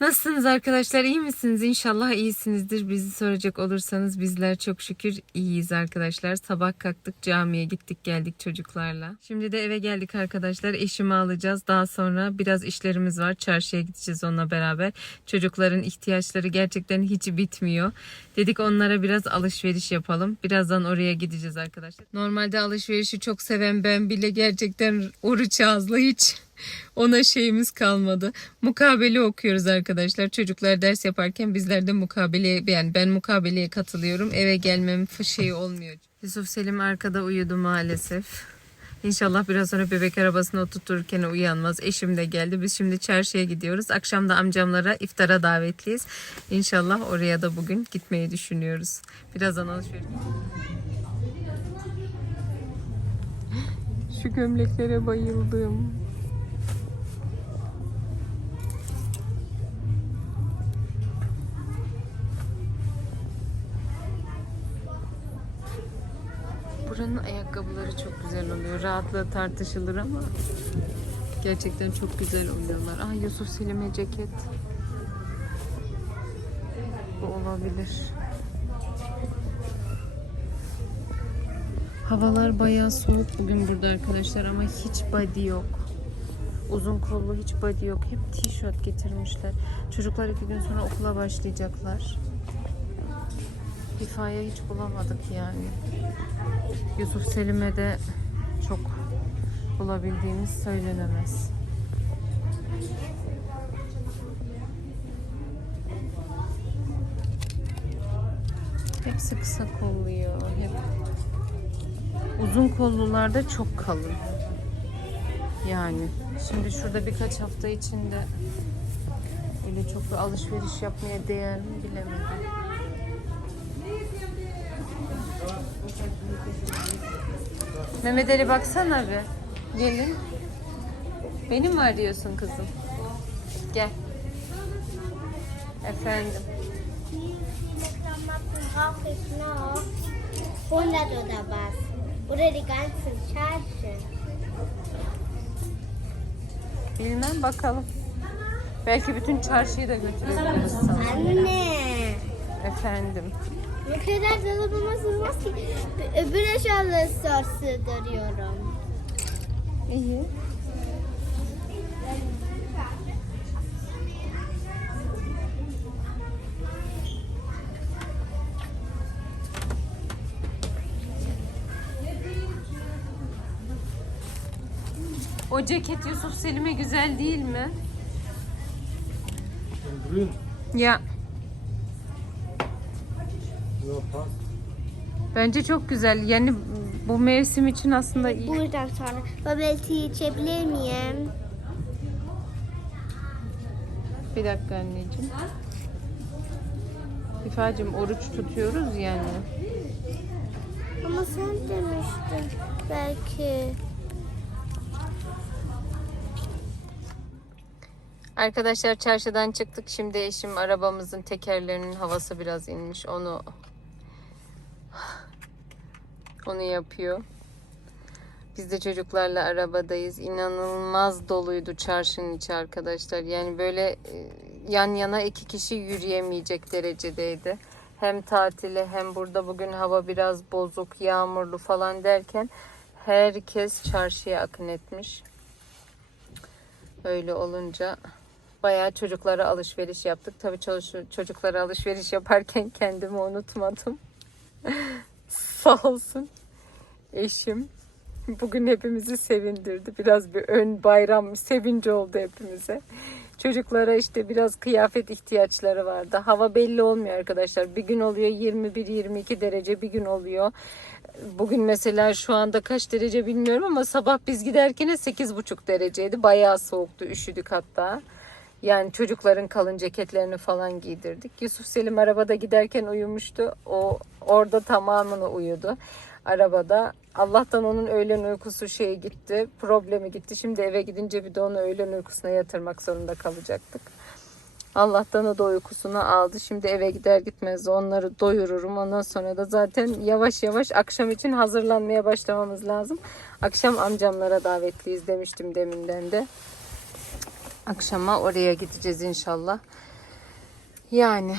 Nasılsınız arkadaşlar iyi misiniz? İnşallah iyisinizdir. Bizi soracak olursanız bizler çok şükür iyiyiz arkadaşlar. Sabah kalktık camiye gittik geldik çocuklarla. Şimdi de eve geldik arkadaşlar. Eşimi alacağız. Daha sonra biraz işlerimiz var. Çarşıya gideceğiz onunla beraber. Çocukların ihtiyaçları gerçekten hiç bitmiyor. Dedik onlara biraz alışveriş yapalım. Birazdan oraya gideceğiz arkadaşlar. Normalde alışverişi çok seven ben bile gerçekten oruç ağızlı hiç ona şeyimiz kalmadı. Mukabele okuyoruz arkadaşlar. Çocuklar ders yaparken bizler de mukabeleye yani ben mukabeleye katılıyorum. Eve gelmem şeyi olmuyor. Yusuf Selim arkada uyudu maalesef. İnşallah biraz sonra bebek arabasına oturturken uyanmaz. Eşim de geldi. Biz şimdi çarşıya gidiyoruz. Akşam da amcamlara iftara davetliyiz. İnşallah oraya da bugün gitmeyi düşünüyoruz. Birazdan alışveriş. Şu gömleklere bayıldım. Buranın ayakkabıları çok güzel oluyor. Rahatlığı tartışılır ama gerçekten çok güzel oluyorlar. Ah Yusuf Selim'e ceket. Bu olabilir. Havalar bayağı soğuk bugün burada arkadaşlar ama hiç body yok. Uzun kollu hiç body yok. Hep tişört getirmişler. Çocuklar iki gün sonra okula başlayacaklar. Kifaya hiç bulamadık yani. Yusuf Selim'e de çok bulabildiğimiz söylenemez. Hepsi kısa kolluyor. Hep uzun kollularda çok kalın. Yani şimdi şurada birkaç hafta içinde öyle çok bir alışveriş yapmaya değer mi bilemedim. Mehmet Ali baksana bir. Gelin. Benim mi arıyorsun kızım? Gel. Efendim. brauche ich noch 100 oder was. Oder die ganzen Chargen. Bilmem bakalım. Belki bütün çarşıyı da götürebiliriz sana. Anne. Efendim. Bu kadar dolabıma sığmaz ki. Öbür eşyaları sığdırıyorum. İyi. O ceket Yusuf Selim'e güzel değil mi? Ya. Bence çok güzel. Yani bu mevsim için aslında iyi. Buradan sonra bubble tea içebilir miyim? Bir dakika anneciğim. İfacım oruç tutuyoruz yani. Ama sen demiştin belki. Arkadaşlar çarşıdan çıktık. Şimdi eşim arabamızın tekerlerinin havası biraz inmiş. Onu onu yapıyor. Biz de çocuklarla arabadayız. İnanılmaz doluydu çarşının içi arkadaşlar. Yani böyle e, yan yana iki kişi yürüyemeyecek derecedeydi. Hem tatile hem burada bugün hava biraz bozuk, yağmurlu falan derken herkes çarşıya akın etmiş. Öyle olunca bayağı çocuklara alışveriş yaptık. Tabii çocuklara alışveriş yaparken kendimi unutmadım. Sağ olsun eşim. Bugün hepimizi sevindirdi. Biraz bir ön bayram sevinci oldu hepimize. Çocuklara işte biraz kıyafet ihtiyaçları vardı. Hava belli olmuyor arkadaşlar. Bir gün oluyor 21-22 derece, bir gün oluyor. Bugün mesela şu anda kaç derece bilmiyorum ama sabah biz giderken 8,5 dereceydi. Bayağı soğuktu, üşüdük hatta. Yani çocukların kalın ceketlerini falan giydirdik. Yusuf Selim arabada giderken uyumuştu. O orada tamamını uyudu arabada. Allah'tan onun öğlen uykusu şey gitti. Problemi gitti. Şimdi eve gidince bir de onu öğlen uykusuna yatırmak zorunda kalacaktık. Allah'tan o da uykusunu aldı. Şimdi eve gider gitmez onları doyururum. Ondan sonra da zaten yavaş yavaş akşam için hazırlanmaya başlamamız lazım. Akşam amcamlara davetliyiz demiştim deminden de. Akşama oraya gideceğiz inşallah. Yani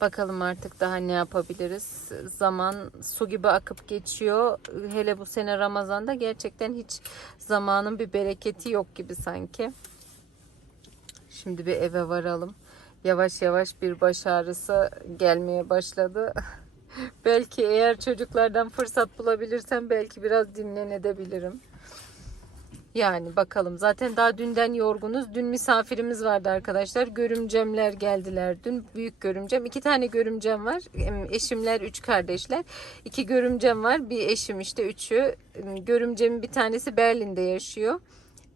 bakalım artık daha ne yapabiliriz. Zaman su gibi akıp geçiyor. Hele bu sene Ramazan'da gerçekten hiç zamanın bir bereketi yok gibi sanki. Şimdi bir eve varalım. Yavaş yavaş bir baş ağrısı gelmeye başladı. belki eğer çocuklardan fırsat bulabilirsem belki biraz dinlenebilirim. Yani bakalım. Zaten daha dünden yorgunuz. Dün misafirimiz vardı arkadaşlar. Görümcemler geldiler dün. Büyük görümcem. iki tane görümcem var. Eşimler üç kardeşler. İki görümcem var. Bir eşim işte üçü. Em, Görümcemin bir tanesi Berlin'de yaşıyor.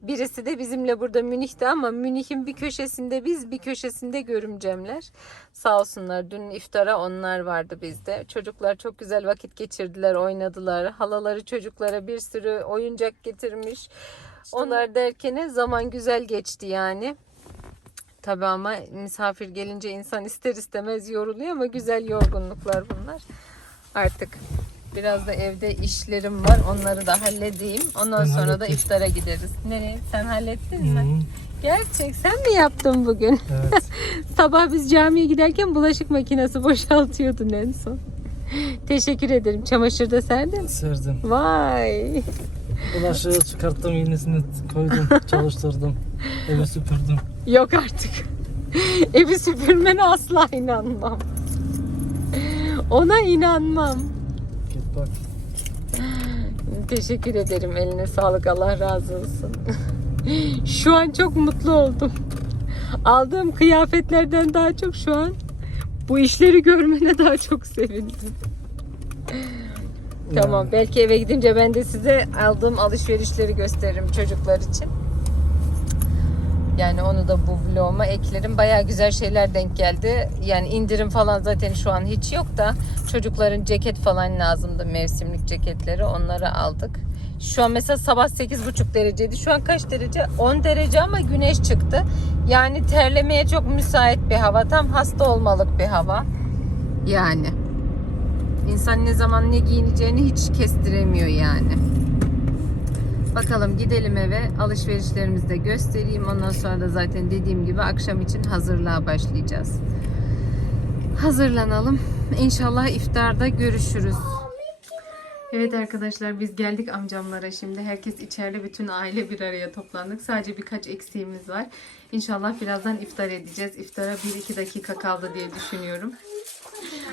Birisi de bizimle burada Münih'te ama Münih'in bir köşesinde biz bir köşesinde görümcemler. Sağ olsunlar dün iftara onlar vardı bizde. Çocuklar çok güzel vakit geçirdiler, oynadılar. Halaları çocuklara bir sürü oyuncak getirmiş. Onlar derken zaman güzel geçti yani. Tabii ama misafir gelince insan ister istemez yoruluyor ama güzel yorgunluklar bunlar. Artık biraz da evde işlerim var. Onları da halledeyim. Ondan Ben sonra da hallettim. iftara gideriz. Nereye? Sen hallettin mi? Gerçek sen mi yaptın bugün? Evet. Sabah biz camiye giderken bulaşık makinesi boşaltıyordun en son. Teşekkür ederim. Çamaşır da serdin. Serdim. Vay. Bulaşığı çıkarttım, yenisini koydum, çalıştırdım. Evi süpürdüm. Yok artık. Evi süpürmene asla inanmam. Ona inanmam. Git bak. Teşekkür ederim. Eline sağlık. Allah razı olsun. Şu an çok mutlu oldum. Aldığım kıyafetlerden daha çok şu an bu işleri görmene daha çok sevindim. Tamam. Yani Belki eve gidince ben de size aldığım alışverişleri gösteririm çocuklar için. Yani onu da bu vloguma eklerim. Baya güzel şeyler denk geldi. Yani indirim falan zaten şu an hiç yok da çocukların ceket falan lazımdı. Mevsimlik ceketleri onları aldık. Şu an mesela sabah 8,5 dereceydi. Şu an kaç derece? 10 derece ama güneş çıktı. Yani terlemeye çok müsait bir hava. Tam hasta olmalık bir hava. Yani. İnsan ne zaman ne giyineceğini hiç kestiremiyor yani. Bakalım gidelim eve alışverişlerimizi de göstereyim. Ondan sonra da zaten dediğim gibi akşam için hazırlığa başlayacağız. Hazırlanalım. İnşallah iftarda görüşürüz. Evet arkadaşlar biz geldik amcamlara şimdi. Herkes içeride bütün aile bir araya toplandık. Sadece birkaç eksiğimiz var. İnşallah birazdan iftar edeceğiz. İftara 1-2 dakika kaldı diye düşünüyorum.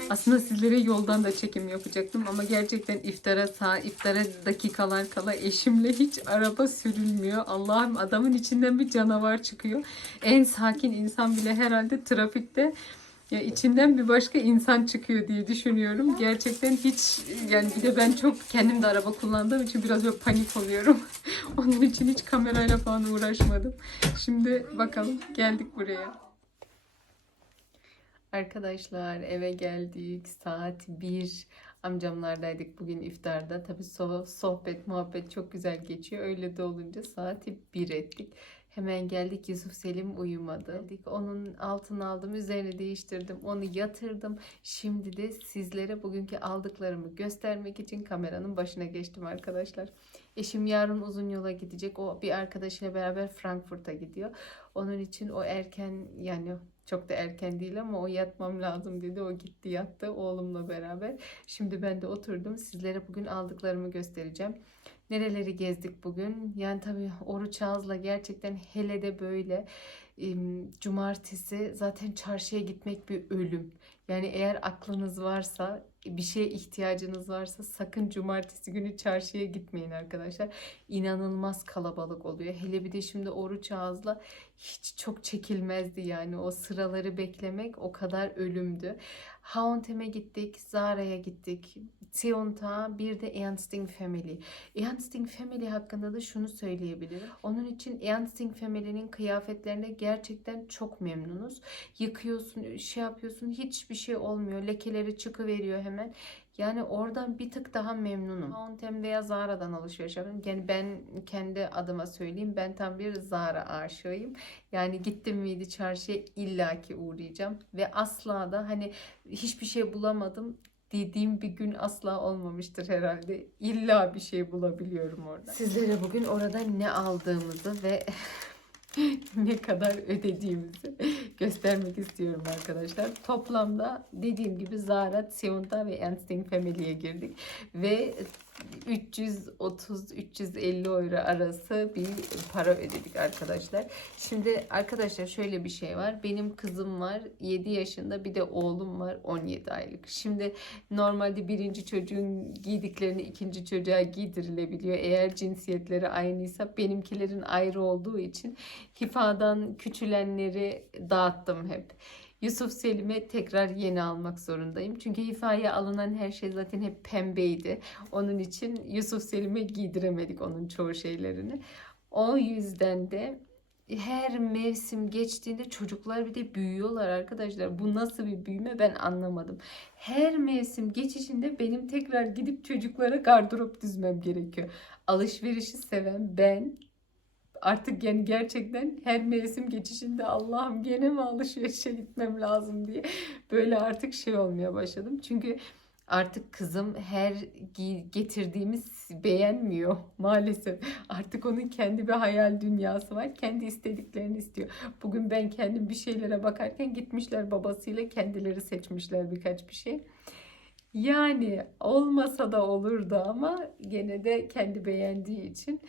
Aslında sizlere yoldan da çekim yapacaktım ama gerçekten iftara sağ iftara dakikalar kala eşimle hiç araba sürülmüyor. Allah'ım adamın içinden bir canavar çıkıyor. En sakin insan bile herhalde trafikte ya içinden bir başka insan çıkıyor diye düşünüyorum. Gerçekten hiç yani bir de ben çok kendim de araba kullandığım için biraz böyle panik oluyorum. Onun için hiç kamerayla falan uğraşmadım. Şimdi bakalım geldik buraya. Arkadaşlar eve geldik. Saat 1. Amcamlardaydık bugün iftarda. Tabii so- sohbet, muhabbet çok güzel geçiyor. Öyle de olunca saati 1 ettik. Hemen geldik Yusuf Selim uyumadı. Geldik, Onun altını aldım, üzerine değiştirdim, onu yatırdım. Şimdi de sizlere bugünkü aldıklarımı göstermek için kameranın başına geçtim arkadaşlar. Eşim yarın uzun yola gidecek. O bir arkadaşıyla beraber Frankfurt'a gidiyor. Onun için o erken yani çok da erken değil ama o yatmam lazım dedi. O gitti yattı oğlumla beraber. Şimdi ben de oturdum. Sizlere bugün aldıklarımı göstereceğim. Nereleri gezdik bugün? Yani tabii Oruç Ağız'la gerçekten hele de böyle cumartesi zaten çarşıya gitmek bir ölüm. Yani eğer aklınız varsa bir şeye ihtiyacınız varsa sakın cumartesi günü çarşıya gitmeyin arkadaşlar. İnanılmaz kalabalık oluyor. Hele bir de şimdi Oruç Ağız'la hiç çok çekilmezdi yani o sıraları beklemek o kadar ölümdü. H&M'e gittik, Zara'ya gittik, Sionta, bir de Ernsting Family. Ernsting Family hakkında da şunu söyleyebilirim. Onun için Ernsting Family'nin kıyafetlerine gerçekten çok memnunuz. Yıkıyorsun, şey yapıyorsun, hiçbir şey olmuyor. Lekeleri çıkıveriyor hemen. Yani oradan bir tık daha memnunum. H&M veya Zara'dan alışveriş yapıyorum. Yani ben kendi adıma söyleyeyim. Ben tam bir Zara aşığıyım. Yani gittim miydi çarşıya illaki uğrayacağım. Ve asla da hani hiçbir şey bulamadım dediğim bir gün asla olmamıştır herhalde. İlla bir şey bulabiliyorum orada. Sizlere bugün orada ne aldığımızı ve ne kadar ödediğimizi göstermek istiyorum arkadaşlar. Toplamda dediğim gibi Zara, Sionta ve Ernst Family'ye girdik ve 330-350 euro arası bir para ödedik arkadaşlar. Şimdi arkadaşlar şöyle bir şey var. Benim kızım var 7 yaşında bir de oğlum var 17 aylık. Şimdi normalde birinci çocuğun giydiklerini ikinci çocuğa giydirilebiliyor. Eğer cinsiyetleri aynıysa benimkilerin ayrı olduğu için Hifa'dan küçülenleri dağıttım hep. Yusuf Selim'e tekrar yeni almak zorundayım. Çünkü Hifa'ya alınan her şey zaten hep pembeydi. Onun için Yusuf Selim'e giydiremedik onun çoğu şeylerini. O yüzden de her mevsim geçtiğinde çocuklar bir de büyüyorlar arkadaşlar. Bu nasıl bir büyüme ben anlamadım. Her mevsim geçişinde benim tekrar gidip çocuklara gardırop düzmem gerekiyor. Alışverişi seven ben artık yani gerçekten her mevsim geçişinde Allah'ım gene mi alışverişe gitmem lazım diye böyle artık şey olmaya başladım. Çünkü artık kızım her gi- getirdiğimi beğenmiyor maalesef. Artık onun kendi bir hayal dünyası var. Kendi istediklerini istiyor. Bugün ben kendim bir şeylere bakarken gitmişler babasıyla kendileri seçmişler birkaç bir şey. Yani olmasa da olurdu ama gene de kendi beğendiği için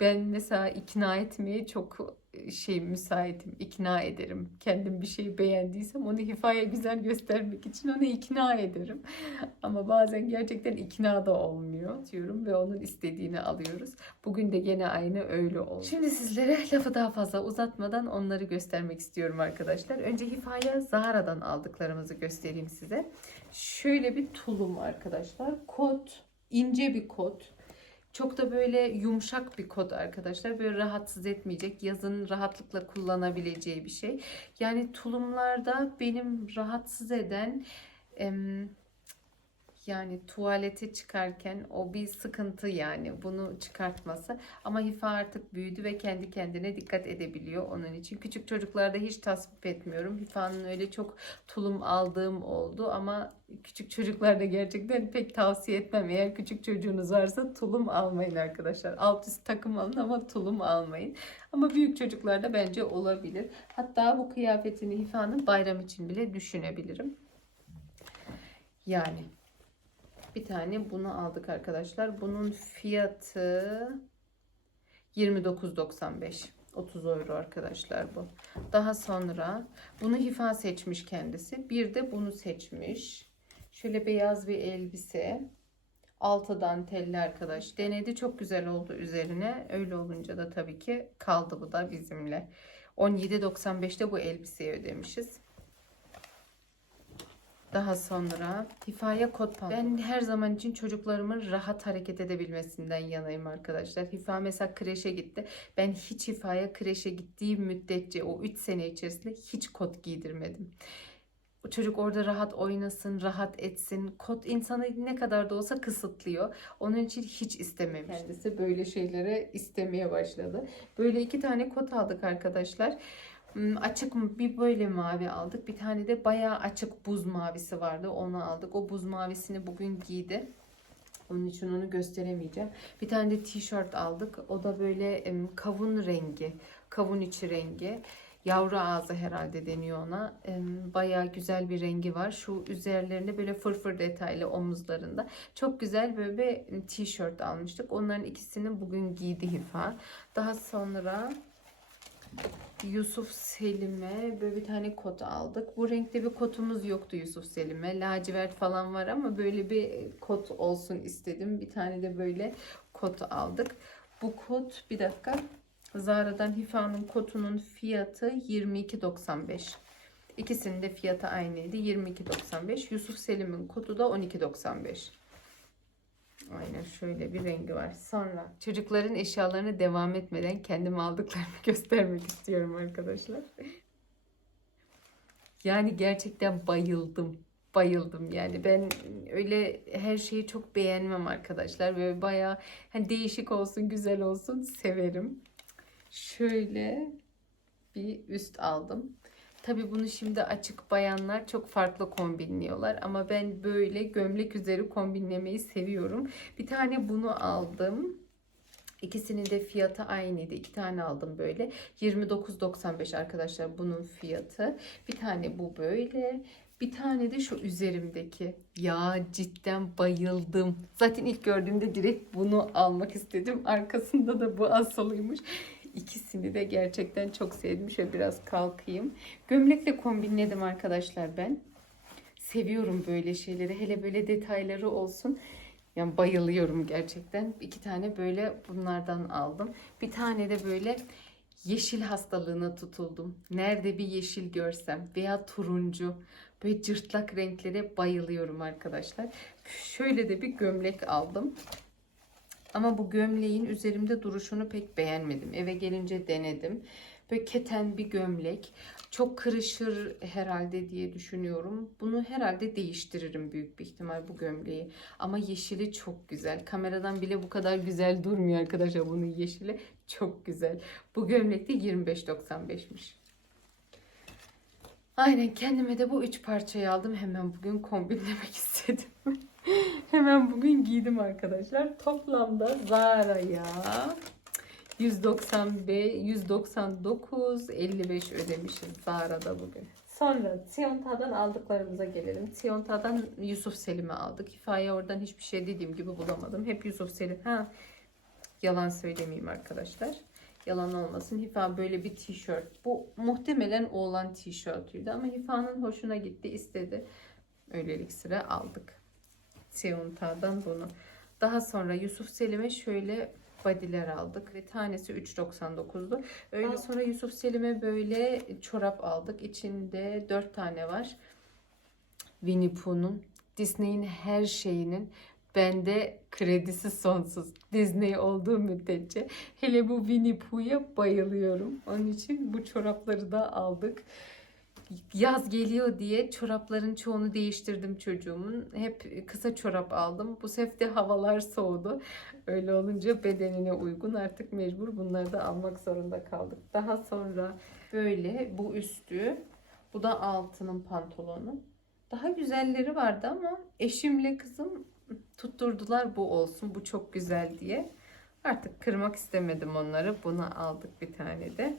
ben mesela ikna etmeye çok şey müsaitim. ikna ederim. Kendim bir şeyi beğendiysem onu hifaya güzel göstermek için onu ikna ederim. Ama bazen gerçekten ikna da olmuyor diyorum ve onun istediğini alıyoruz. Bugün de gene aynı öyle oldu. Şimdi sizlere lafı daha fazla uzatmadan onları göstermek istiyorum arkadaşlar. Önce hifaya Zara'dan aldıklarımızı göstereyim size. Şöyle bir tulum arkadaşlar. Kot, ince bir kot. Çok da böyle yumuşak bir kot arkadaşlar. Böyle rahatsız etmeyecek. Yazın rahatlıkla kullanabileceği bir şey. Yani tulumlarda benim rahatsız eden yani tuvalete çıkarken o bir sıkıntı yani bunu çıkartması. Ama Hifa artık büyüdü ve kendi kendine dikkat edebiliyor onun için. Küçük çocuklarda hiç tasvip etmiyorum. Hifa'nın öyle çok tulum aldığım oldu ama küçük çocuklarda gerçekten pek tavsiye etmem. Eğer küçük çocuğunuz varsa tulum almayın arkadaşlar. Alt üst takım alın ama tulum almayın. Ama büyük çocuklarda bence olabilir. Hatta bu kıyafetini Hifa'nın bayram için bile düşünebilirim. Yani bir tane bunu aldık arkadaşlar. Bunun fiyatı 29.95. 30 euro arkadaşlar bu. Daha sonra bunu Hifa seçmiş kendisi. Bir de bunu seçmiş. Şöyle beyaz bir elbise. Altı dantelli arkadaş. Denedi çok güzel oldu üzerine. Öyle olunca da tabii ki kaldı bu da bizimle. 17.95'te bu elbiseyi ödemişiz. Daha sonra Hifa'ya kot pantolon. Ben her zaman için çocuklarımın rahat hareket edebilmesinden yanayım arkadaşlar. Hifa mesela kreşe gitti. Ben hiç Hifa'ya kreşe gittiği müddetçe o 3 sene içerisinde hiç kot giydirmedim. O çocuk orada rahat oynasın, rahat etsin. Kot insanı ne kadar da olsa kısıtlıyor. Onun için hiç istememiş. Kendisi böyle şeylere istemeye başladı. Böyle iki tane kot aldık arkadaşlar. Hmm, Açık bir böyle mavi aldık. Bir tane de bayağı açık buz mavisi vardı. Onu aldık. O buz mavisini bugün giydi. Onun için onu gösteremeyeceğim. Bir tane de tişört aldık. O da böyle kavun rengi. Kavun içi rengi. Yavru ağzı herhalde deniyor ona. Em, Bayağı güzel bir rengi var. Şu üzerlerinde böyle fırfır detaylı omuzlarında. Çok güzel böyle bir tişört almıştık. Onların ikisini bugün giydi Hifa. Daha sonra Yusuf Selim'e böyle bir tane kot aldık. Bu renkte bir kotumuz yoktu Yusuf Selim'e. Lacivert falan var ama böyle bir kot olsun istedim. Bir tane de böyle kot aldık. Bu kot bir dakika. Zara'dan Hifa'nın kotunun fiyatı 22.95. İkisinin de fiyatı aynıydı. 22.95. Yusuf Selim'in kotu da 12.95. Aynen şöyle bir rengi var. Sonra çocukların eşyalarını devam etmeden kendim aldıklarımı göstermek istiyorum arkadaşlar. Yani gerçekten bayıldım. bayıldım yani ben öyle her şeyi çok beğenmem arkadaşlar böyle bayağı hani değişik olsun güzel olsun severim şöyle bir üst aldım tabi bunu şimdi açık bayanlar çok farklı kombinliyorlar ama ben böyle gömlek üzeri kombinlemeyi seviyorum bir tane bunu aldım İkisinin de fiyatı aynıydı. İki tane aldım böyle. 29.95 arkadaşlar bunun fiyatı. Bir tane bu böyle. Bir tane de şu üzerimdeki. Ya cidden bayıldım. Zaten ilk gördüğümde direkt bunu almak istedim. Arkasında da bu asılıymış. İkisini de gerçekten çok sevdim. Şöyle biraz kalkayım. Gömlekle kombinledim arkadaşlar ben. Seviyorum böyle şeyleri. Hele böyle detayları olsun. Yani bayılıyorum gerçekten. İki tane böyle bunlardan aldım. Bir tane de böyle yeşil hastalığına tutuldum. Nerede bir yeşil görsem veya turuncu böyle cırtlak renklere bayılıyorum arkadaşlar. Şöyle de bir gömlek aldım. Ama bu gömleğin üzerimde duruşunu pek beğenmedim. Eve gelince denedim. Böyle keten bir gömlek. Çok kırışır herhalde diye düşünüyorum. Bunu herhalde değiştiririm büyük bir ihtimal bu gömleği. Ama yeşili çok güzel. Kameradan bile bu kadar güzel durmuyor arkadaşlar bunun yeşili. Çok güzel. Bu gömlek de 25.95'miş. Aynen kendime de bu üç parçayı aldım. Hemen bugün kombinlemek istedim. Hemen bugün giydim arkadaşlar. Toplamda Zara'ya 195, 199, 55 ödemişiz Zara'da bugün. Sonra Sionta'dan aldıklarımıza gelelim. Sionta'dan Yusuf Selim'i aldık. Hifaya oradan hiçbir şey dediğim gibi bulamadım. Hep Yusuf Selim. Ha, yalan söylemeyeyim arkadaşlar. Yalan olmasın. Hifa böyle bir tişört. Bu muhtemelen oğlan tişörtüydü ama Hifa'nın hoşuna gitti, istedi. Öylelik sıra aldık. Sionta'dan bunu. Daha sonra Yusuf Selim'e şöyle body'ler aldık. Ve tanesi 3.99'du. Öyle sonra Yusuf Selim'e böyle çorap aldık. İçinde 4 tane var. Winnie Pooh'nun, Disney'in her şeyinin bende kredisi sonsuz. Disney olduğu müddetçe. Hele bu Winnie Pooh'ya bayılıyorum. Onun için bu çorapları da aldık. Yaz geliyor diye çorapların çoğunu değiştirdim çocuğumun. Hep kısa çorap aldım. Bu sefer havalar soğudu. Öyle olunca bedenine uygun artık mecbur bunları da almak zorunda kaldık. Daha sonra böyle bu üstü. Bu da altının pantolonu. Daha güzelleri vardı ama eşimle kızım tutturdular bu olsun bu çok güzel diye. Artık kırmak istemedim onları. Bunu aldık bir tane de.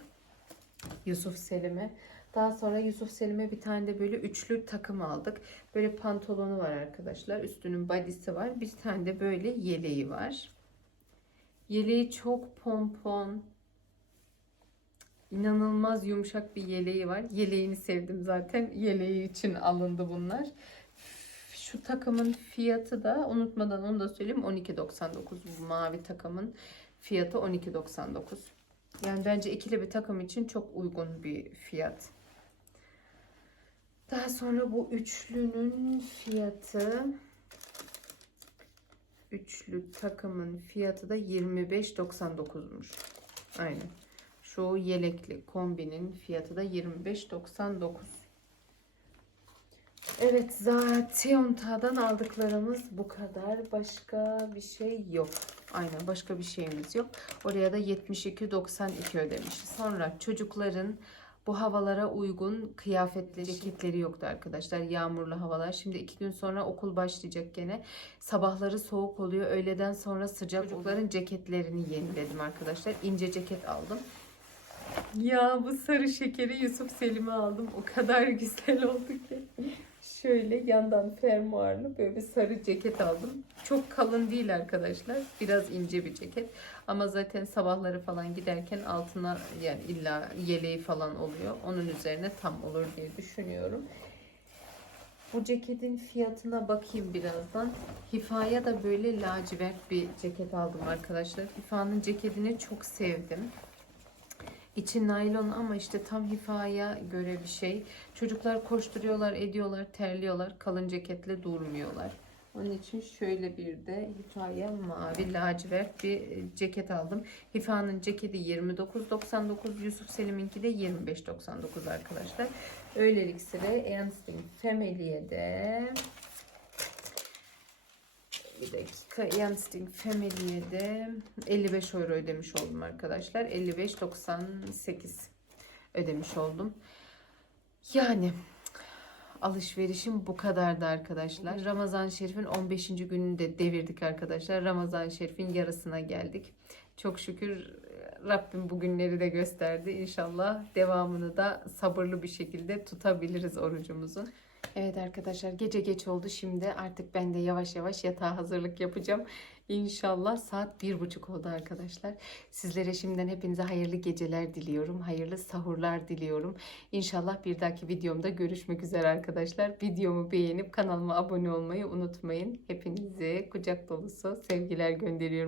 Yusuf Selim'e. Daha sonra Yusuf Selim'e bir tane de böyle üçlü takım aldık. Böyle pantolonu var arkadaşlar. Üstünün body'si var. Bir tane de böyle yeleği var. Yeleği çok pompon. İnanılmaz yumuşak bir yeleği var. Yeleğini sevdim zaten. Yeleği için alındı bunlar. Şu takımın fiyatı da unutmadan onu da söyleyeyim 12.99 bu mavi takımın fiyatı 12.99. Yani bence ikili bir takım için çok uygun bir fiyat. Daha sonra bu üçlünün fiyatı üçlü takımın fiyatı da 25.99'muş. Aynen. Şu yelekli kombinin fiyatı da 25.99. Evet Zationta'dan aldıklarımız bu kadar. Başka bir şey yok. Aynen başka bir şeyimiz yok. Oraya da 72.92 ödemişiz. Sonra çocukların bu havalara uygun kıyafetleri, ceketleri yoktu arkadaşlar. Yağmurlu havalar. Şimdi iki gün sonra okul başlayacak gene. Sabahları soğuk oluyor. Öğleden sonra sıcak. Çocukların ceketlerini yeniledim arkadaşlar. İnce ceket aldım. Ya bu sarı şekeri Yusuf Selim'e aldım. O kadar güzel oldu ki. Şöyle yandan fermuarlı böyle bir sarı ceket aldım. Çok kalın değil arkadaşlar. Biraz ince bir ceket. Ama zaten sabahları falan giderken altına yani illa yeleği falan oluyor. Onun üzerine tam olur diye düşünüyorum. Bu ceketin fiyatına bakayım birazdan. Hifa'ya da böyle lacivert bir ceket aldım arkadaşlar. Hifa'nın ceketini çok sevdim. İçi naylon ama işte tam hifaya göre bir şey. Çocuklar koşturuyorlar, ediyorlar, terliyorlar. Kalın ceketle durmuyorlar. Onun için şöyle bir de hifaya mavi lacivert bir ceket aldım. Hifa'nın ceketi 29.99, Yusuf Selim'inki de 25.99 arkadaşlar. Öylelikse de Ernst'in Family'ye de bir dakika Ernst'in Family'ye de 55 euro ödemiş oldum arkadaşlar. 55.98 ödemiş oldum. Yani alışverişim bu kadardı arkadaşlar. Ramazan Şerif'in 15. gününü de devirdik arkadaşlar. Ramazan Şerif'in yarısına geldik. Çok şükür Rabbim bu günleri de gösterdi. İnşallah devamını da sabırlı bir şekilde tutabiliriz orucumuzun. Evet arkadaşlar gece geç oldu. Şimdi artık ben de yavaş yavaş yatağa hazırlık yapacağım. İnşallah saat bir buçuk oldu arkadaşlar. Sizlere şimdiden hepinize hayırlı geceler diliyorum. Hayırlı sahurlar diliyorum. İnşallah bir dahaki videomda görüşmek üzere arkadaşlar. Videomu beğenip kanalıma abone olmayı unutmayın. Hepinize kucak dolusu sevgiler gönderiyorum.